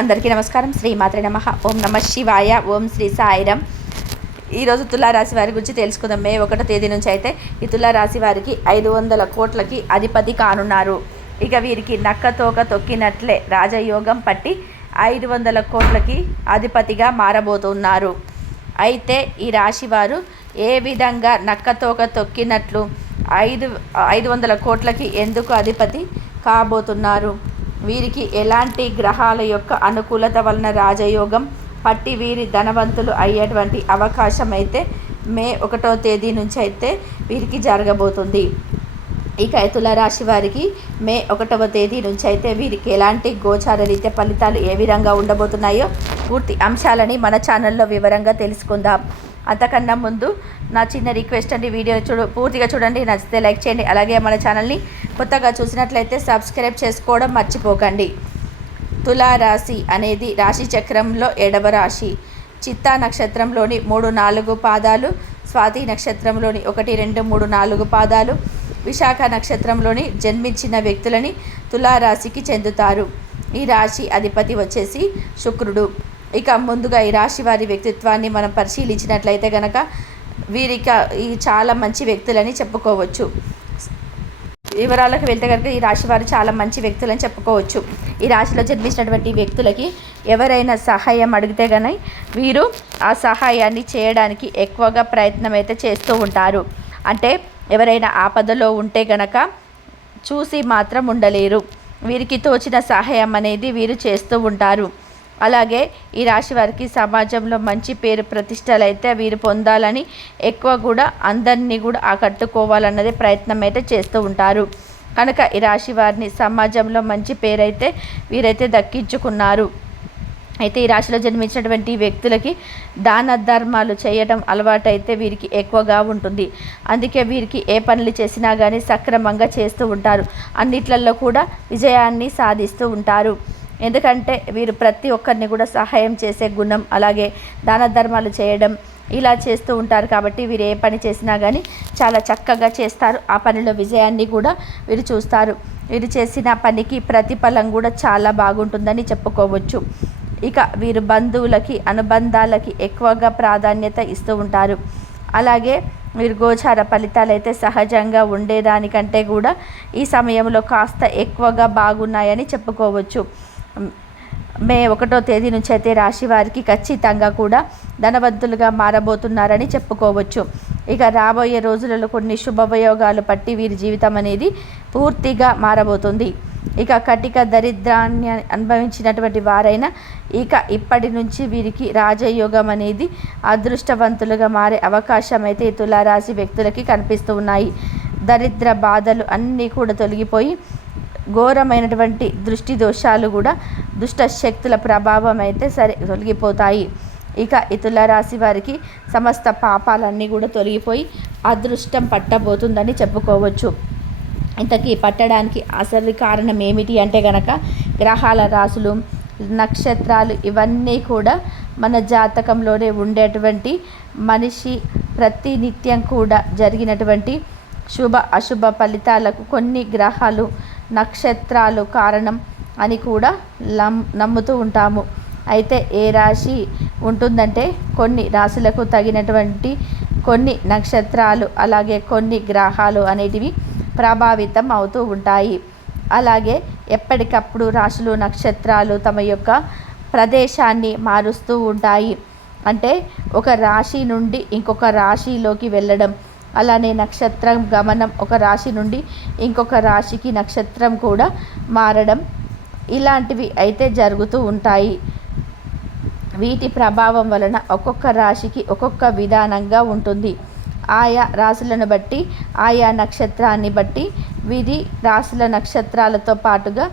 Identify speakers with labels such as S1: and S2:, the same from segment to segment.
S1: అందరికీ నమస్కారం. శ్రీ మాత్ర నమ. ఓం నమ శివాయ. ఓం శ్రీ సాయిరం. ఈరోజు తులారాశి వారి గురించి తెలుసుకుందాం. మే ఒకటో తేదీ నుంచి అయితే ఈ తులారాశి వారికి ఐదు వందల కోట్లకి అధిపతి కానున్నారు. ఇక వీరికి నక్క తోక తొక్కినట్లే రాజయోగం పట్టి ఐదు వందల కోట్లకి అధిపతిగా మారబోతున్నారు. అయితే ఈ రాశి వారు ఏ విధంగా నక్క తోక తొక్కినట్లు ఐదు ఐదు వందల కోట్లకి ఎందుకు అధిపతి కాబోతున్నారు? వీరికి ఎలాంటి గ్రహాల యొక్క అనుకూలత వలన రాజయోగం? పట్టి వీరి ధనవంతులు అయ్యేటువంటి అవకాశం అయితే మే ఒకటో తేదీ నుంచి అయితే వీరికి జరగబోతుంది. ఇక తుల రాశి వారికి మే ఒకటవ తేదీ నుంచి అయితే వీరికి ఎలాంటి గోచార ఫలితాలు ఏ విధంగా ఉండబోతున్నాయో పూర్తి అంశాలని మన ఛానల్లో వివరంగా తెలుసుకుందాం. అంతకన్నా ముందు నా చిన్న రిక్వెస్ట్ అండి వీడియో చూడు పూర్తిగా చూడండి నచ్చితే లైక్ చేయండి అలాగే మన ఛానల్ని కొత్తగా చూసినట్లయితే సబ్స్క్రైబ్ చేసుకోవడం మర్చిపోకండి. తులారాశి అనేది రాశి చక్రంలో ఏడవ రాశి. చిత్తా నక్షత్రంలోని మూడు నాలుగు పాదాలు స్వాతి నక్షత్రంలోని ఒకటి రెండు మూడు నాలుగు పాదాలు విశాఖ నక్షత్రంలోని జన్మించిన వ్యక్తులని తులారాశికి చెందుతారు. ఈ రాశి అధిపతి వచ్చేసి శుక్రుడు. ఇక ముందుగా ఈ రాశి వారి వ్యక్తిత్వాన్ని మనం పరిశీలించినట్లయితే గనక వీరిక ఈ చాలా మంచి వ్యక్తులని చెప్పుకోవచ్చు. వివరాలకు వెళ్తే కనుక ఈ రాశి వారు చాలా మంచి వ్యక్తులని చెప్పుకోవచ్చు. ఈ రాశిలో జన్మించినటువంటి వ్యక్తులకి ఎవరైనా సహాయం అడిగితే కానీ వీరు ఆ సహాయాన్ని చేయడానికి ఎక్కువగా ప్రయత్నం అయితే చేస్తూ ఉంటారు. అంటే ఎవరైనా ఆపదలో ఉంటే గనక చూసి మాత్రం ఉండలేరు. వీరికి తోచిన సహాయం అనేది వీరు చేస్తూ ఉంటారు. అలాగే ఈ రాశి వారికి సమాజంలో మంచి పేరు ప్రతిష్టలు అయితే వీరు పొందాలని ఎక్కువ కూడా అందరినీ కూడా ఆకట్టుకోవాలన్నదే ప్రయత్నం అయితే చేస్తూ ఉంటారు. కనుక ఈ రాశి వారిని సమాజంలో మంచి పేరైతే వీరైతే దక్కించుకున్నారు. అయితే ఈ రాశిలో జన్మించినటువంటి వ్యక్తులకి దాన ధర్మాలు చేయడం అలవాటు అయితే వీరికి ఎక్కువగా ఉంటుంది. అందుకే వీరికి ఏ పనులు చేసినా కానీ సక్రమంగా చేస్తూ ఉంటారు. అన్నిట్లలో కూడా విజయాన్ని సాధిస్తూ ఉంటారు. ఎందుకంటే వీరు ప్రతి ఒక్కరిని కూడా సహాయం చేసే గుణం అలాగే దాన ధర్మాలు చేయడం ఇలా చేస్తూ ఉంటారు కాబట్టి వీరు ఏ పని చేసినా కానీ చాలా చక్కగా చేస్తారు. ఆ పనిలో విజయాన్ని కూడా వీరు చూస్తారు. వీరు చేసిన పనికి ప్రతిఫలం కూడా చాలా బాగుంటుందని చెప్పుకోవచ్చు. ఇక వీరు బంధువులకి అనుబంధాలకి ఎక్కువగా ప్రాధాన్యత ఇస్తూ ఉంటారు. అలాగే వీరు గోచార ఫలితాలు అయితే సహజంగా ఉండేదానికంటే కూడా ఈ సమయంలో కాస్త ఎక్కువగా బాగున్నాయని చెప్పుకోవచ్చు. మే ఒకటో తేదీ నుంచి అయితే రాశి వారికి ఖచ్చితంగా కూడా ధనవంతులుగా మారబోతున్నారని చెప్పుకోవచ్చు. ఇక రాబోయే రోజులలో కొన్ని శుభోపయోగాలు పట్టి వీరి జీవితం అనేది పూర్తిగా మారబోతుంది. ఇక కటిక దరిద్రాన్ని అనుభవించినటువంటి వారైనా ఇక ఇప్పటి నుంచి వీరికి రాజయోగం అనేది అదృష్టవంతులుగా మారే అవకాశం అయితే ఈ తులారాశి వ్యక్తులకి కనిపిస్తూ ఉన్నాయి. దరిద్ర బాధలు అన్నీ కూడా తొలగిపోయి ఘోరమైనటువంటి దృష్టి దోషాలు కూడా దుష్ట శక్తుల ప్రభావం అయితే సరే తొలగిపోతాయి. ఇక ఇతుల రాశి వారికి సమస్త పాపాలన్నీ కూడా తొలగిపోయి అదృష్టం పట్టబోతుందని చెప్పుకోవచ్చు. ఇంతకీ పట్టడానికి అసలు కారణం ఏమిటి అంటే గనక గ్రహాల రాసులు నక్షత్రాలు ఇవన్నీ కూడా మన జాతకంలోనే ఉండేటువంటి మనిషి ప్రతినిత్యం కూడా జరిగినటువంటి శుభ అశుభ ఫలితాలకు కొన్ని గ్రహాలు నక్షత్రాలు కారణం అని కూడా నమ్ముతూ ఉంటాము. అయితే ఏ రాశి ఉంటుందంటే కొన్ని రాశులకు తగినటువంటి కొన్ని నక్షత్రాలు అలాగే కొన్ని గ్రహాలు అనేటివి ప్రభావితం అవుతూ ఉంటాయి. అలాగే ఎప్పటికప్పుడు రాశులు నక్షత్రాలు తమ యొక్క ప్రదేశాన్ని మారుస్తూ ఉంటాయి. అంటే ఒక రాశి నుండి ఇంకొక రాశిలోకి వెళ్ళడం అలానే నక్షత్రం గమనం ఒక రాశి నుండి ఇంకొక రాశికి నక్షత్రం కూడా మారడం ఇలాంటివి అయితే జరుగుతూ ఉంటాయి. వీటి ప్రభావం వలన ఒక్కొక్క రాశికి ఒక్కొక్క విధానంగా ఉంటుంది. ఆయా రాశులను బట్టి ఆయా నక్షత్రాన్ని బట్టి విధి రాశుల నక్షత్రాలతో పాటుగా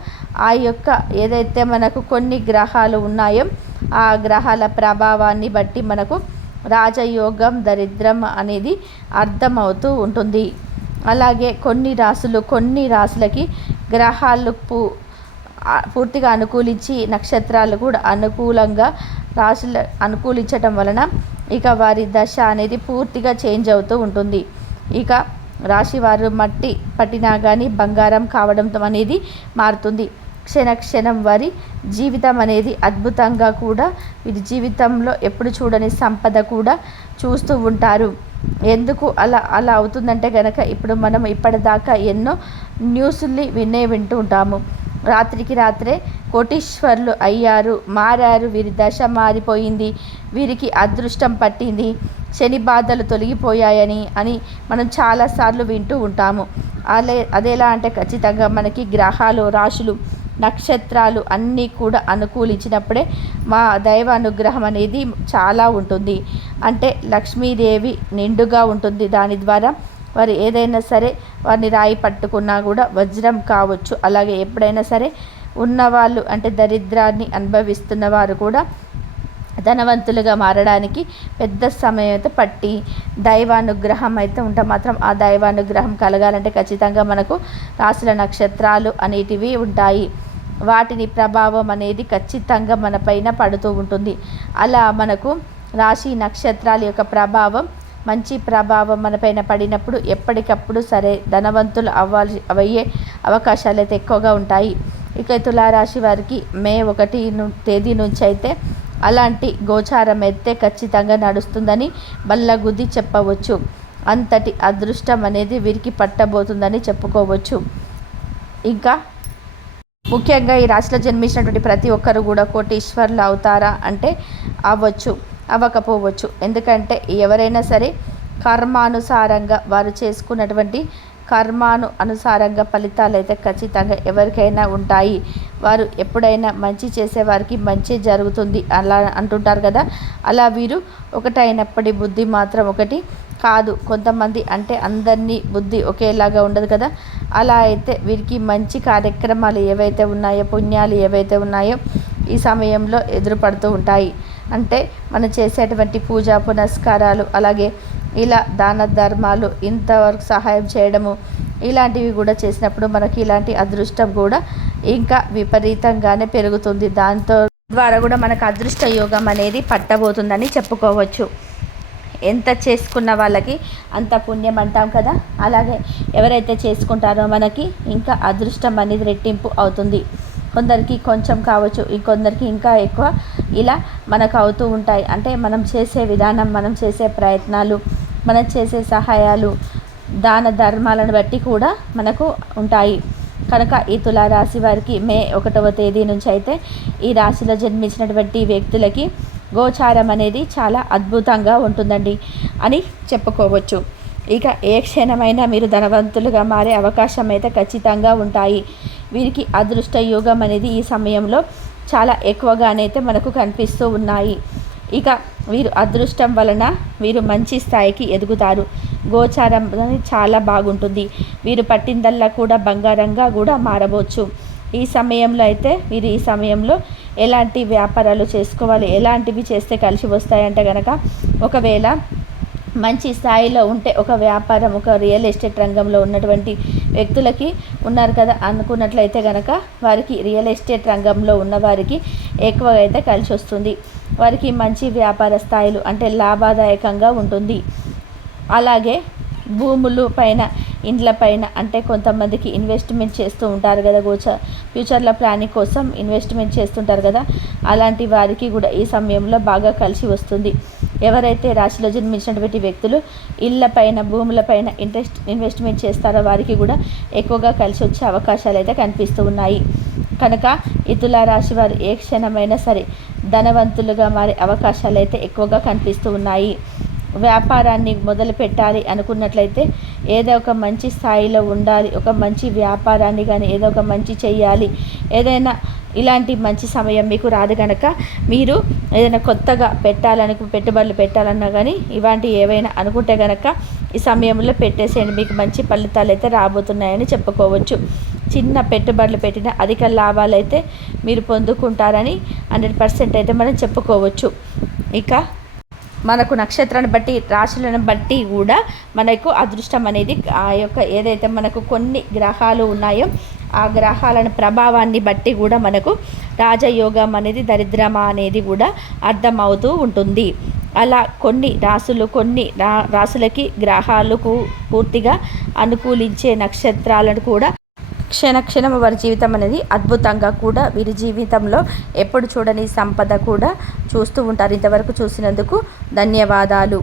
S1: ఆ యొక్క ఏదైతే మనకు కొన్ని గ్రహాలు ఉన్నాయో ఆ గ్రహాల ప్రభావాన్ని బట్టి మనకు రాజయోగం దరిద్రం అనేది అర్థమవుతూ ఉంటుంది. అలాగే కొన్ని రాసులు కొన్ని రాసులకి గ్రహాలు పూ పూర్తిగా అనుకూలించి నక్షత్రాలు కూడా అనుకూలంగా రాశులు అనుకూలించటం వలన ఇక వారి దశ అనేది పూర్తిగా చేంజ్ అవుతూ ఉంటుంది. ఇక రాశి వారు మట్టి పట్టినా కానీ బంగారం కావడం అనేది మారుతుంది. క్షణ క్షణం వారి జీవితం అనేది అద్భుతంగా కూడా వీరి జీవితంలో ఎప్పుడు చూడని సంపద కూడా చూస్తూ ఉంటారు. ఎందుకు అలా అలా అవుతుందంటే కనుక ఇప్పుడు మనం ఇప్పటిదాకా ఎన్నో న్యూస్ని వినే వింటూ ఉంటాము. రాత్రికి రాత్రే కోటీశ్వర్లు అయ్యారు మారారు వీరి దశ మారిపోయింది వీరికి అదృష్టం పట్టింది శని బాధలు తొలగిపోయాయని అని మనం చాలాసార్లు వింటూ ఉంటాము. అలే అదేలా అంటే ఖచ్చితంగా మనకి గ్రహాలు రాశులు నక్షత్రాలు అన్నీ కూడా అనుకూలించినప్పుడే మా దైవ అనుగ్రహం అనేది చాలా ఉంటుంది. అంటే లక్ష్మీదేవి నిండుగా ఉంటుంది. దాని ద్వారా వారు ఏదైనా సరే వారిని రాయి పట్టుకున్నా కూడా వజ్రం కావచ్చు. అలాగే ఎప్పుడైనా సరే ఉన్నవాళ్ళు అంటే దరిద్రాన్ని అనుభవిస్తున్న వారు కూడా ధనవంతులుగా మారడానికి పెద్ద సమయం అయితే పట్టి దైవానుగ్రహం అయితే ఉంటే. మాత్రం ఆ దైవానుగ్రహం కలగాలంటే ఖచ్చితంగా మనకు రాసుల నక్షత్రాలు అనేటివి ఉంటాయి. వాటిని ప్రభావం అనేది ఖచ్చితంగా మన పైన పడుతూ ఉంటుంది. అలా మనకు రాశి నక్షత్రాల యొక్క ప్రభావం మంచి ప్రభావం మనపైన పడినప్పుడు ఎప్పటికప్పుడు సరే ధనవంతులు అవ్వాలి అయ్యే అవకాశాలు అయితే ఎక్కువగా ఉంటాయి. ఇక తులారాశి వారికి మే ఒకటి తేదీ నుంచి అయితే అలాంటి గోచారం అయితే ఖచ్చితంగా నడుస్తుందని బల్లగుద్ది చెప్పవచ్చు. అంతటి అదృష్టం అనేది వీరికి పట్టబోతుందని చెప్పుకోవచ్చు. ఇంకా ముఖ్యంగా ఈ రాశిలో జన్మించినటువంటి ప్రతి ఒక్కరు కూడా కోటీశ్వర్లు అవుతారా అంటే అవ్వచ్చు అవ్వకపోవచ్చు. ఎందుకంటే ఎవరైనా సరే కర్మానుసారంగా వారు చేసుకున్నటువంటి కర్మాను అనుసారంగా ఫలితాలు అయితే ఖచ్చితంగా ఎవరికైనా ఉంటాయి. వారు ఎప్పుడైనా మంచి చేసేవారికి మంచి జరుగుతుంది అలా అంటుంటారు కదా. అలా వీరు ఒకటైనప్పటి బుద్ధి మాత్రం ఒకటి కాదు. కొంతమంది అంటే అందరినీ బుద్ధి ఒకేలాగా ఉండదు కదా? అలా అయితే వీరికి మంచి కార్యక్రమాలు ఏవైతే ఉన్నాయో పుణ్యాలు ఏవైతే ఉన్నాయో ఈ సమయంలో ఎదురుపడుతూ ఉంటాయి. అంటే మనం చేసేటువంటి పూజా పునస్కారాలు అలాగే ఇలా దాన ధర్మాలు ఇంతవరకు సహాయం చేయడము ఇలాంటివి కూడా చేసినప్పుడు మనకి ఇలాంటి అదృష్టం కూడా ఇంకా విపరీతంగానే పెరుగుతుంది. దాంతో ద్వారా కూడా మనకు అదృష్ట యోగం అనేది పట్టబోతుందని చెప్పుకోవచ్చు. ఎంత చేసుకున్న వాళ్ళకి అంత పుణ్యం అంటాం కదా? అలాగే ఎవరైతే చేసుకుంటారో మనకి ఇంకా అదృష్టం అనేది రెట్టింపు అవుతుంది. కొందరికి కొంచెం కావచ్చు ఇంకొందరికి ఇంకా ఎక్కువ. ఇలా మనకు అవుతూ ఉంటాయి. అంటే మనం చేసే విధానం మనం చేసే ప్రయత్నాలు మనం చేసే సహాయాలు దాన ధర్మాలను బట్టి కూడా మనకు ఉంటాయి. కనుక ఈ తులారాశి వారికి మే ఒకటవ తేదీ నుంచి అయితే ఈ రాశిలో జన్మించినటువంటి వ్యక్తులకి గోచారం అనేది చాలా అద్భుతంగా ఉంటుందండి అని చెప్పుకోవచ్చు. ఇక ఏ క్షణమైనా మీరు ధనవంతులుగా మారే అవకాశం అయితే ఖచ్చితంగా ఉంటాయి. వీరికి అదృష్ట యోగం అనేది ఈ సమయంలో చాలా ఎక్కువగానైతే మనకు కనిపిస్తూ ఉన్నాయి. ఇక వీరు అదృష్టం వలన వీరు మంచి స్థాయికి ఎదుగుతారు. గోచారం చాలా బాగుంటుంది. వీరు పట్టిందల్లా కూడా బంగారంగా కూడా మారవచ్చు. ఈ సమయంలో అయితే వీరు ఈ సమయంలో ఎలాంటి వ్యాపారాలు చేసుకోవాలి ఎలాంటివి చేస్తే కలిసి వస్తాయంటే కనుక ఒకవేళ మంచి స్థాయిలో ఉంటే ఒక వ్యాపారం ఒక రియల్ ఎస్టేట్ రంగంలో ఉన్నటువంటి వ్యక్తులకి ఉన్నారు కదా అనుకున్నట్లయితే కనుక వారికి రియల్ ఎస్టేట్ రంగంలో ఉన్నవారికి ఎక్కువగా అయితే కలిసి వస్తుంది. వారికి మంచి వ్యాపార స్థాయిలు అంటే లాభదాయకంగా ఉంటుంది. అలాగే భూములు పైన ఇండ్ల పైన అంటే కొంతమందికి ఇన్వెస్ట్మెంట్ చేస్తూ ఉంటారు కదా గోచ. ఫ్యూచర్ల ప్లానింగ్ కోసం ఇన్వెస్ట్మెంట్ చేస్తుంటారు కదా. అలాంటి వారికి కూడా ఈ సమయంలో బాగా కలిసి వస్తుంది. ఎవరైతే రాశిలో జన్మించినటువంటి వ్యక్తులు ఇళ్ళ పైన భూములపైన ఇంట్రెస్ట్ ఇన్వెస్ట్మెంట్ చేస్తారో వారికి కూడా ఎక్కువగా కలిసి వచ్చే అవకాశాలు అయితే కనిపిస్తూ ఉన్నాయి. కనుక ఇతుల రాశి వారు ఏ క్షణమైనా సరే ధనవంతులుగా మారే అవకాశాలు అయితే ఎక్కువగా కనిపిస్తూ ఉన్నాయి. వ్యాపారాన్ని మొదలు పెట్టాలి అనుకున్నట్లయితే ఏదో ఒక మంచి స్థాయిలో ఉండాలి ఒక మంచి వ్యాపారాన్ని కానీ ఏదో ఒక మంచి చేయాలి ఏదైనా ఇలాంటి మంచి సమయం మీకు రాదు కనుక మీరు ఏదైనా కొత్తగా పెట్టాలని పెట్టుబడులు పెట్టాలన్నా కానీ ఇలాంటి ఏవైనా అనుకుంటే కనుక ఈ సమయంలో పెట్టేసేయండి. మీకు మంచి ఫలితాలు అయితే రాబోతున్నాయని చెప్పుకోవచ్చు. చిన్న పెట్టుబడులు పెట్టిన అధిక లాభాలు అయితే మీరు పొందుకుంటారని హండ్రెడ్ పర్సెంట్ అయితే మనం చెప్పుకోవచ్చు. ఇక మనకు నక్షత్రాన్ని బట్టి రాశులను బట్టి కూడా మనకు అదృష్టం అనేది ఆ యొక్క ఏదైతే మనకు కొన్ని గ్రహాలు ఉన్నాయో ఆ గ్రహాలను ప్రభావాన్ని బట్టి కూడా మనకు రాజయోగం అనేది దరిద్రమా అనేది కూడా అర్థమవుతూ ఉంటుంది. అలా కొన్ని రాసులు కొన్ని రా రాసులకి గ్రహాలకు పూర్తిగా అనుకూలించే నక్షత్రాలను కూడా క్షణ క్షణం వారి జీవితం అనేది అద్భుతంగా కూడా వీరి జీవితంలో ఎప్పుడు చూడని సంపద కూడా చూస్తూ ఉంటారు. ఇంతవరకు చూసినందుకు ధన్యవాదాలు.